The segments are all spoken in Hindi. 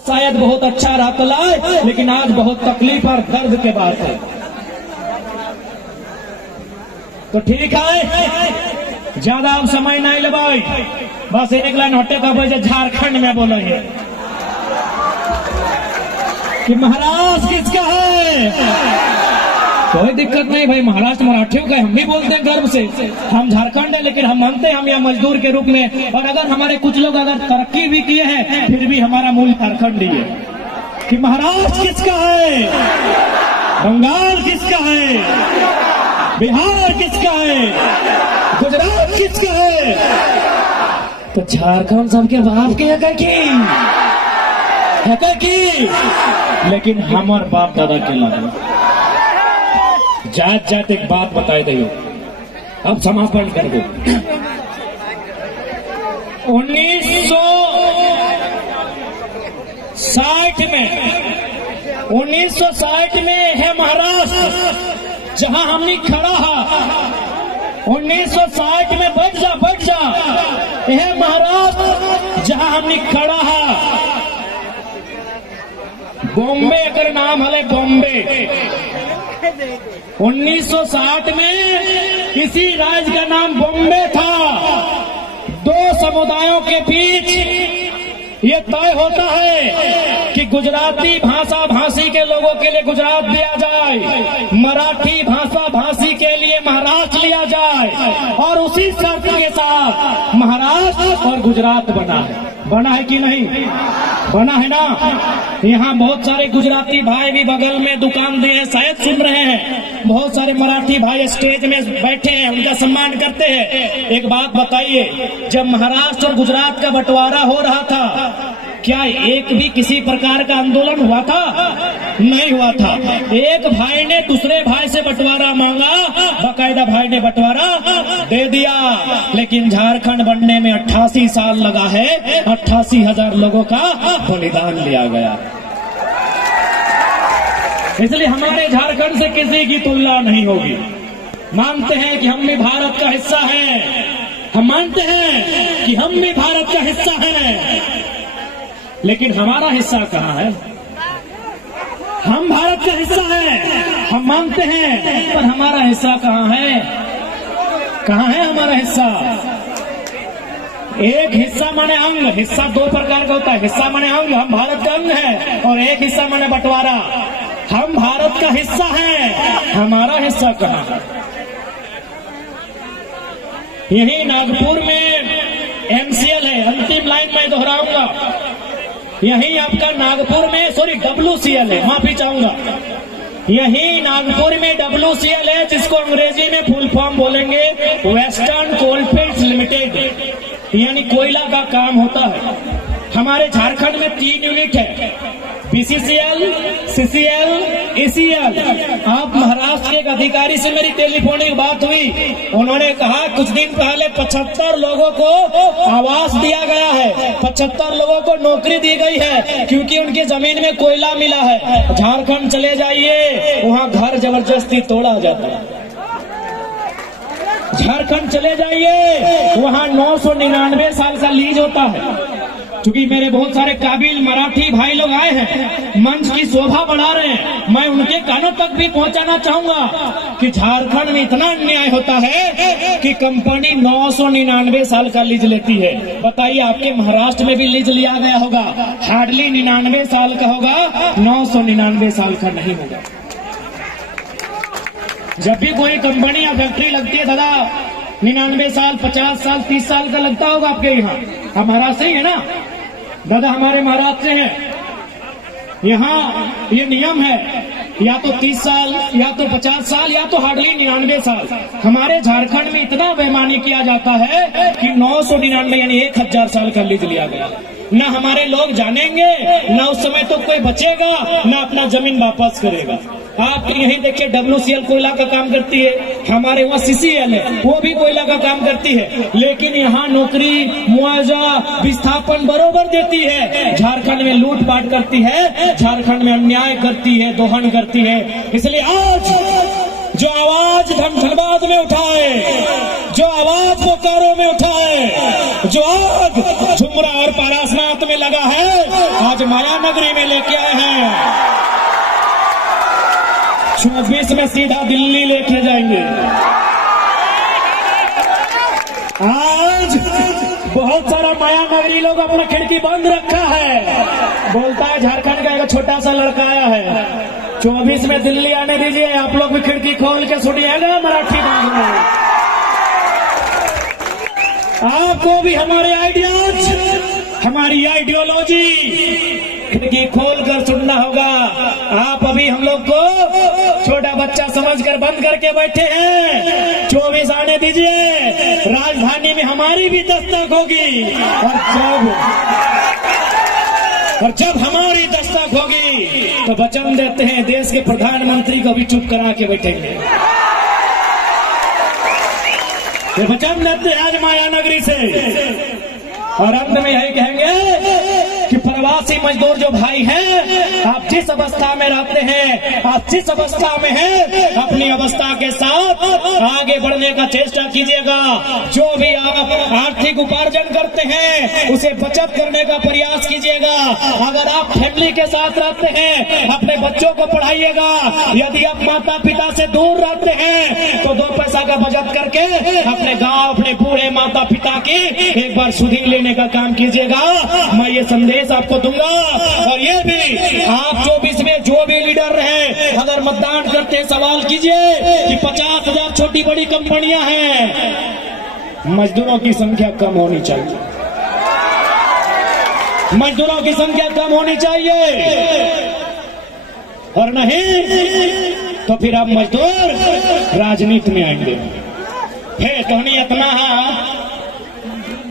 शायद बहुत अच्छा रहा तो लाए, लेकिन आज बहुत तकलीफ और दर्द के बात है। तो ठीक है, ज्यादा अब समय नहीं लगाई, बस एक लाइन हटे का वजह झारखंड में बोलो है कि महाराज किसका है। कोई दिक्कत नहीं भाई, महाराष्ट्र मराठियों का, हम भी बोलते हैं गर्व से। हम झारखंड है लेकिन हम मानते हैं हम यहाँ मजदूर के रूप में, और अगर हमारे कुछ लोग अगर तरक्की भी किए हैं फिर भी हमारा मूल झारखंड ही है। कि महाराष्ट्र किसका है, बंगाल किसका है, बिहार किसका है, गुजरात किसका है, तो झारखंड सबके बाप के है की, लेकिन हमार बाप दादा के लगे जात जात एक बात बताए दो, अब समापन कर दो। 1960 में है महाराष्ट्र जहां हमने खड़ा है। 1960 में बैठ जा है महाराष्ट्र जहां हमने खड़ा है। बॉम्बे अगर नाम है, बॉम्बे 1960 में इसी राज्य का नाम बॉम्बे था। दो समुदायों के बीच ये तय होता है कि गुजराती भाषा भाषी के लोगों के लिए गुजरात दिया जाए, मराठी भाषा भाषी के लिए महाराष्ट्र लिया जाए, और उसी शर्त के साथ महाराष्ट्र और गुजरात बना है कि नहीं, बना है ना। यहाँ बहुत सारे गुजराती भाई भी बगल में दुकान दिए हैं, शायद सुन रहे हैं। बहुत सारे मराठी भाई स्टेज में बैठे हैं, उनका सम्मान करते हैं। एक बात बताइए, जब महाराष्ट्र और गुजरात का बंटवारा हो रहा था क्या एक भी किसी प्रकार का आंदोलन हुआ था? नहीं हुआ था। एक भाई ने दूसरे भाई से बंटवारा मांगा, बाकायदा भाई ने बंटवारा दे दिया, लेकिन झारखंड बनने में 88 साल लगा है। 88,000 लोगों का बलिदान लिया गया। इसलिए हमारे झारखंड से किसी की तुलना नहीं होगी। मानते हैं कि हम भी भारत का हिस्सा हैं, हम मानते हैं कि हम भी भारत का हिस्सा हैं, लेकिन हमारा हिस्सा कहाँ है? हम भारत का हिस्सा हैं, हम मानते हैं, पर हमारा हिस्सा कहाँ है? कहाँ है हमारा हिस्सा? एक हिस्सा माने अंग, हिस्सा दो प्रकार का होता है। हिस्सा माने अंग, हम भारत का अंग है, और एक हिस्सा माने बंटवारा। हम भारत का हिस्सा हैं, हमारा हिस्सा कहाँ है? यही नागपुर में MCL है, अंतिम लाइन मैं दोहराऊंगा। यही आपका नागपुर में WCL है, माफी चाहूंगा। यही नागपुर में WCL है, जिसको अंग्रेजी में फुल फॉर्म बोलेंगे वेस्टर्न कोलफील्ड्स लिमिटेड, यानी कोयला का काम होता है। हमारे झारखंड में 3 यूनिट है, BCCL, CCL, ACL। आप महाराष्ट्र के एक अधिकारी से मेरी टेलीफोनिक बात हुई, उन्होंने कहा कुछ दिन पहले 75 लोगों को आवास दिया गया है, 75 लोगों को नौकरी दी गई है, क्योंकि उनकी जमीन में कोयला मिला है। झारखंड चले जाइए, वहाँ घर जबरदस्ती तोड़ा जाता है। झारखंड चले जाइए, वहाँ 999 साल का लीज होता है। क्योंकि मेरे बहुत सारे काबिल मराठी भाई लोग आए हैं, मंच की शोभा बढ़ा रहे हैं, मैं उनके कानों तक भी पहुंचाना चाहूंगा कि झारखंड में इतना अन्याय होता है कि कंपनी 999 साल का लीज लेती है। बताइए, आपके महाराष्ट्र में भी लीज लिया गया होगा, हार्डली 99 साल का होगा, 999 साल का नहीं होगा। जब भी कोई कंपनी या फैक्ट्री लगती है दादा, 99 साल, 50 साल, 30 साल का लगता होगा आपके यहाँ। आप महाराष्ट्र से ही है ना दादा? हमारे महाराष्ट्र से हैं। यहाँ ये नियम है, या तो 30 साल, या तो 50 साल, या तो हार्डली 99 साल। हमारे झारखंड में इतना बेईमानी किया जाता है कि 999 यानी 1000 साल का लीज लिया गया। न हमारे लोग जानेंगे, न उस समय तो कोई बचेगा, न अपना जमीन वापस करेगा। आप यही देखिए, WCL कोयला का काम करती है, हमारे वहाँ CCL है, वो भी कोयला का काम करती है, लेकिन यहाँ नौकरी, मुआवजा, विस्थापन बरोबर देती है। झारखंड में लूटपाट करती है, झारखंड में अन्याय करती है, दोहन करती है। इसलिए आज जो आवाज धनबाद में उठाए, जो आवाज बोकारो में उठाए, जो आग झुमरा और पारासनाथ में लगा है, आज आज माया नगरी में लेके आए हैं। 24 में सीधा दिल्ली लेके जाएंगे। आज बहुत सारा माया नगरी लोग अपना खिड़की बंद रखा है, बोलता है झारखंड का एक छोटा सा लड़का आया है। 24 में दिल्ली आने दीजिए, आप लोग भी खिड़की खोल के सुनिएगा मराठी भाषा में। आपको भी हमारे आइडियाज, हमारी आइडियोलॉजी खिड़की खोल कर सुनना होगा। आप अभी हम लोग को छोटा बच्चा समझकर बंद करके बैठे हैं। 24 आने दीजिए, राजधानी में हमारी भी दस्तक होगी। और जब हमारी दस्तक होगी तो वचन देते हैं देश के प्रधानमंत्री को भी चुप करा के बैठेंगे। ये वचन देते हैं आज माया नगरी से। और अंत में यही कहेंगे कि प्रवासी मजदूर जो भाई हैं, आप जिस अवस्था में रहते हैं, आप जिस अवस्था में हैं, अपनी अवस्था के साथ आगे बढ़ने का चेष्टा कीजिएगा। जो भी आप आर्थिक उपार्जन करते हैं उसे बचत करने का प्रयास कीजिएगा। अगर आप फैमिली के साथ रहते हैं, अपने बच्चों को पढ़ाइएगा। यदि आप माता पिता से दूर रहते हैं तो 2 पैसा का बचत करके अपने गाँव, अपने बूढ़े माता पिता की एक बार सुधि लेने का काम कीजिएगा। मैं ये संदेश आपको दूंगा। और ये भी आप 24 में जो भी लीडर रहे, अगर मतदान करते हैं सवाल कीजिए कि 50,000 छोटी बड़ी कंपनियां हैं, मजदूरों की संख्या कम होनी चाहिए। मजदूरों की संख्या कम होनी चाहिए, और नहीं तो फिर आप मजदूर राजनीति में आएंगे। हे तो नहीं इतना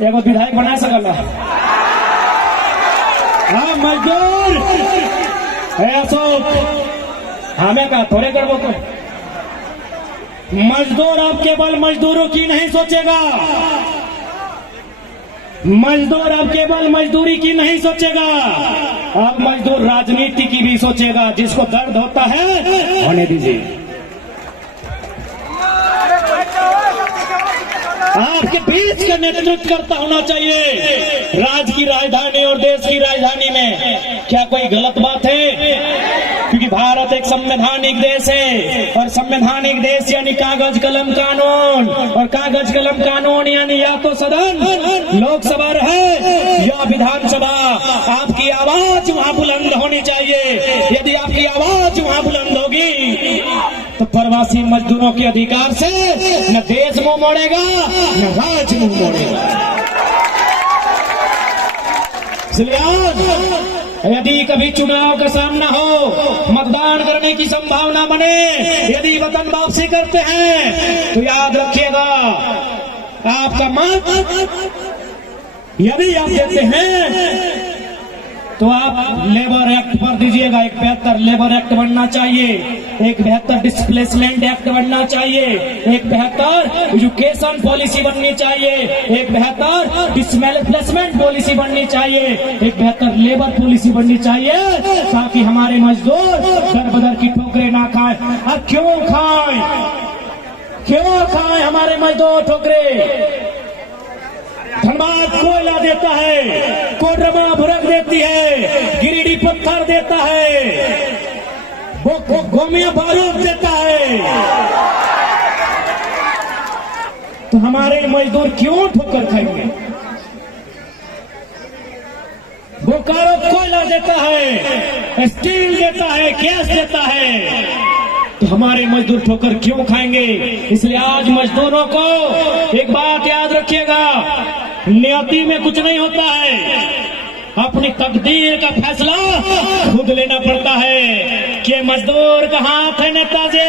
एगो विधायक बना सकला। हाँ मजदूर है अशोक, हमें का थोड़े करबो तो। मजदूर अब केवल मजदूरों की नहीं सोचेगा, मजदूर अब केवल मजदूरी की नहीं सोचेगा, अब मजदूर राजनीति की भी सोचेगा। जिसको दर्द होता है होने दीजिए। आपके बीच का नेतृत्व करता होना चाहिए। राज्य की राजधानी और देश की राजधानी में क्या कोई गलत बात है? क्योंकि भारत एक संवैधानिक देश है, और संवैधानिक देश यानी कागज कलम कानून, और कागज कलम कानून यानी या तो सदन लोकसभा रहे या विधानसभा। आपकी आवाज वहां बुलंद होनी चाहिए। यदि आपकी आवाज वहां बुलंद होगी तो प्रवासी मजदूरों के अधिकार से न देश मुंह मोड़ेगा न राज्य मुंह मोड़ेगा। इसलिए यदि कभी चुनाव का सामना हो, मतदान करने की संभावना बने, यदि वतन वापसी करते हैं तो याद रखिएगा, आपका मत यदि आप देते हैं तो आप लेबर एक्ट पर दीजिएगा। एक 72 लेबर एक्ट बनना चाहिए, एक 72 डिस्प्लेसमेंट एक्ट बनना चाहिए, एक 72 एजुकेशन पॉलिसी बननी चाहिए, एक 72 डिस्प्लेसमेंट पॉलिसी बननी चाहिए, एक 72 लेबर पॉलिसी बननी चाहिए, ताकि हमारे मजदूर दर बदर की ठोकरें ना खाएं। अब क्यों खाएं हमारे मजदूर ठोकरें? धनबाद कोयला देता है, कोडरमा भुरक देती है, गिरिडीह पत्थर देता है, गोमिया बारूद देता है। तो हमारे मजदूर क्यों ठोकर खाएंगे? बोकारो कोयला देता है, स्टील देता है, गैस देता है, तो हमारे मजदूर ठोकर क्यों खाएंगे? इसलिए आज मजदूरों को एक बात याद रखिएगा, नियति में कुछ नहीं होता है, अपनी तकदीर का फैसला खुद लेना पड़ता है। कि मजदूर का हाथ है नेताजी।